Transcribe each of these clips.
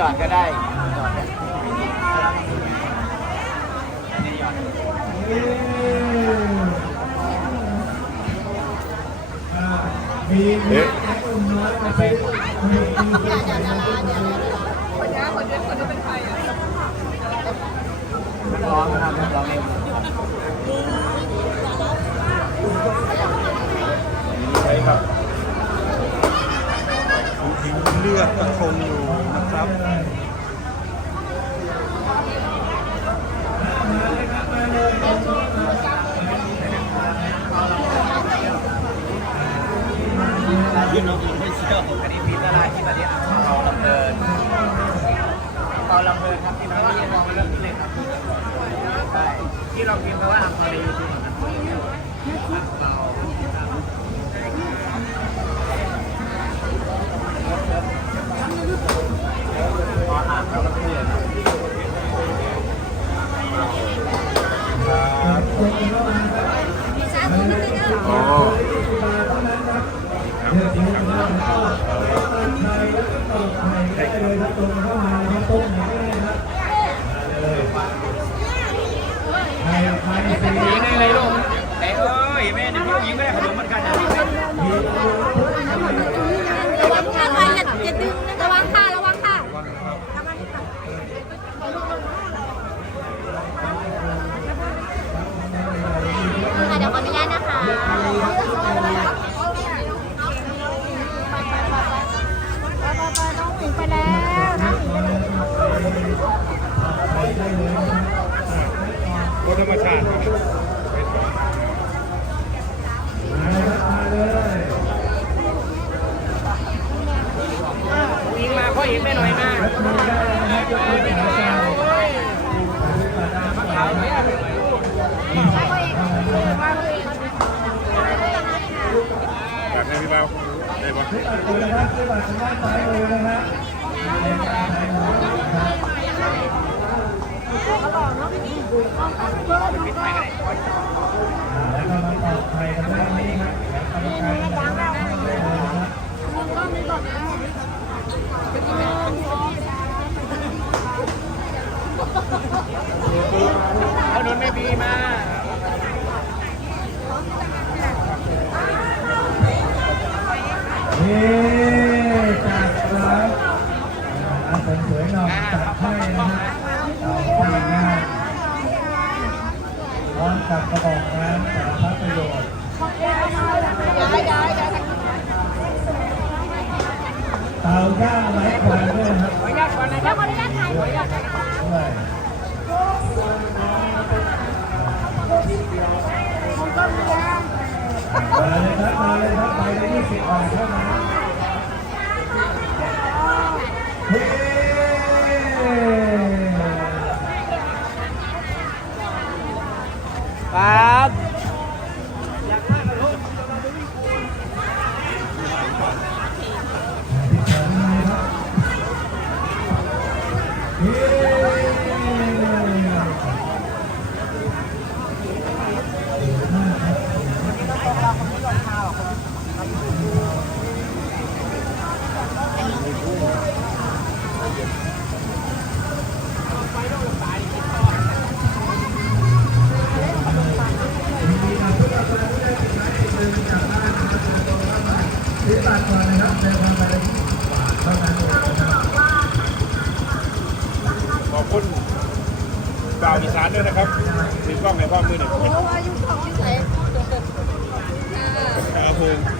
ยอดก็ได้หยอดไม่หยอดเอ๊ะนักร้องนะครับนักร้องเอง ใช่ครับทิ้งเลือดกระทงอยู่นะครับ ยืนลงไม่เชื่ออันนี้พิซซ่าที่ประเทศเราลำเดินเรา ลำเดินครับที่น้องที่มองเรื่องนี้เลยครับใช่ที่เราพิมพ์ไปว่าอังกอร์ในยูทูบนะเราพออ่านแล้วก็เพื่อนครับมีช้าตัวนิดนึงนะอ๋อ ยิงได้เลยลูกแต่เอ้ยแม่นี่พี่ยิงไม่ได้ขนมเหมือนกันนะ ระวังค่ะอย่าอย่าดึงนะระวังค่ะระวังค่ะระวังค่ะเดี๋ยวขออนุญาตนะคะไปไปไปน้องหญิงไปแล้วน้องหญิงไปแล้ว โคธรรมชาติครับ พ่อยิงไม่น่อยมาขาวไหมแบบนี้พี่เบาได้ปะเอาโดนแม่บีมา นี่จัดครับอาสวยๆหน่อยจัดให้นะฮะเอาไปงาน พร้อมกับกระบอกน้ำสารพัดประโยชน์เตาย่างไร้ควันด้วยครับขออนุญาตก่อนนะครัยวบขออนุญาตถ่ายขออนุญาตถ่ายด้วยมาเลยครับมาเลยครับไปละยี่สิบบาทเท่านั้น เฮ้ซื้อบัตรก่อนนะครับเดินทางไปเลยเท่านั้นเองนะครับ ขอบคุณบ่าว อีสานด้วยนะครับถือกล้องในความมือหนึ่งเพราะว่ายุ่งของยุ่งใส่ครับผม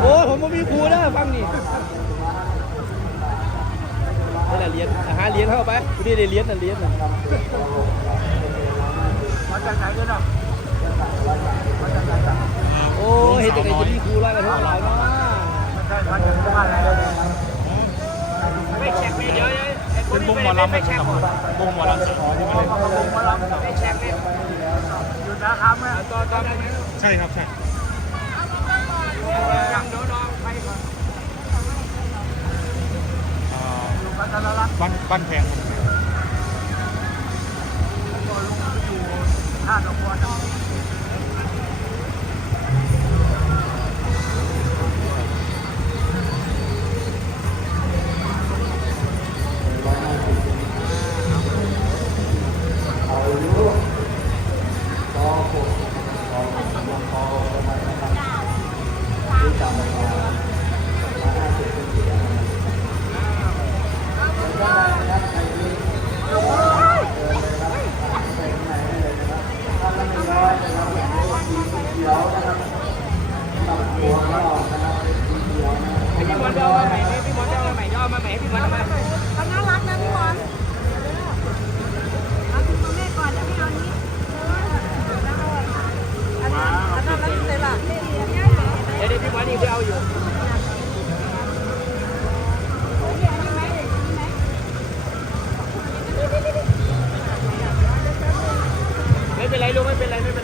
โอ้ผมไม่มีครูนะฟังนี่นี่แหละเรียนหาเรียนเข้าไปดูดิได้เรียนน่ะเรียนน่ะมาจากไหนกันเนาะโอ้เห็นแต่ไงจะมีครูไล่กันทุกเราเนาะใช่มาจากบ้านอะไรไม่แช็คไม่เยอะเลยไอ้คนที่ไม่ได้ไม่แช็คหมดวงหมอลำเสือขอที่ไม่ได้ผมมาลองไม่แช็คเนี่ยอยู่นะครับแม่ตอนตอนนั้นใช่ครับใช่ ยังโดนน้องไปก่อน อ่า อยู่กันตลอด บ้านบ้านแพง มอนเดินมาใหม่พี่มอนเดินมาใหม่เดินมาใหม่พี่มอนมาเขาน่ารักนะพี่มอนเอาถึงตัวแม่ก่อนแล้วพี่เอานี้อันนั้นอันนั้นแล้วเสร็จละเดี๋ยวพี่มันนี่ไปเอาอยู่ไม่เป็นไรลูกไม่เป็นไรไม่เป็น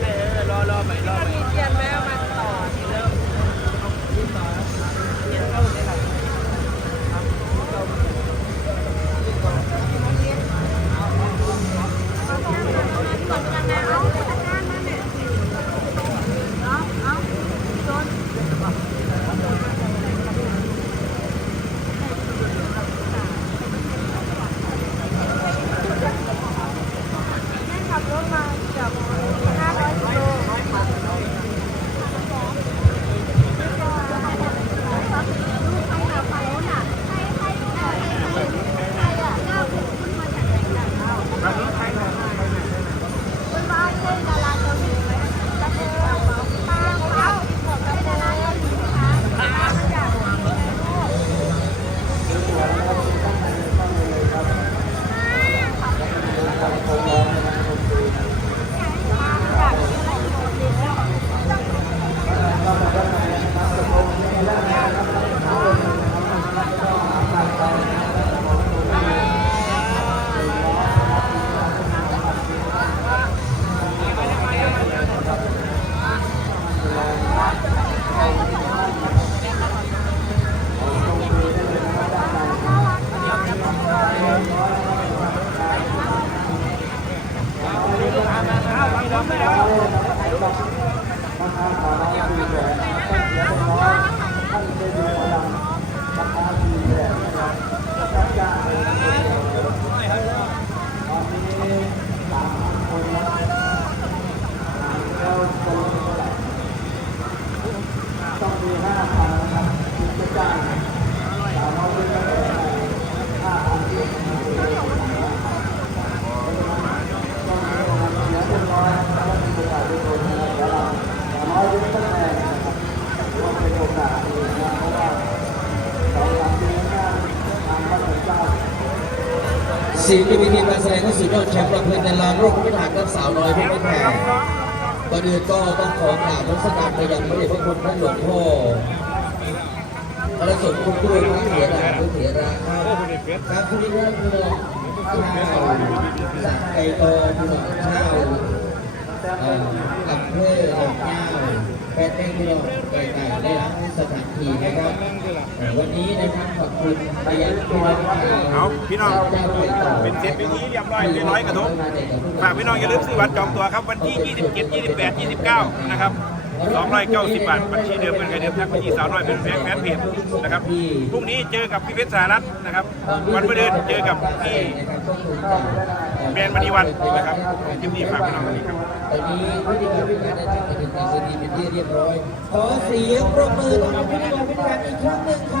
ไร สิ่งที่วิธีการแสดงก็สุดยอดแชมป์ประเพณีลานโลกพิธากับสาวน้อยผู้ไม่แพ้ก่อนอื่นก็ต้องขอกราบนมัสการไปยังพระเดชพระคุณท่านหลวงพ่อพระสงฆ์คุณครูพระเถระพระเถระครับครับคุณนี่นะพี่น้องชาวสักไก่ตอพี่น้องชาวเอ่ออำเภอหลอกย่าว แปดแห่งพี่น้องไก่ไก่ได้รับสถานที่นะครับวันนี้นะครับขอบคุณไปยังพี่น้องชาวเอาพี่น้องเจ้าไก่ต่อเป็นเสร็จเป็นนี้เรียบร้อยเป็นร้อยกระทงฝากพี่น้องอย่าลืมซื้อบัตรจองตัวครับวันที่ 27 28 29 นะครับ290 บาท บัญชีเดิมเป็นใครเดิมทักไปที่สาวน้อยเป็นแฟนแฟนเพจนะครับ พรุ่งนี้เจอกับพี่เพชรสารัตน์นะครับ วันพฤหัสเจอกับพี่ แมนมณีวันนะครับยินดีฝากพี่น้องกันอีกครับตอนนี้พิธีการพิธีการได้จัดเปถึงในสถีเป็นที่เรียบร้อยขอเสียงปรบมือต้อนรับพิธีการพิธีการอีกครั้งหนึ่งค่ะ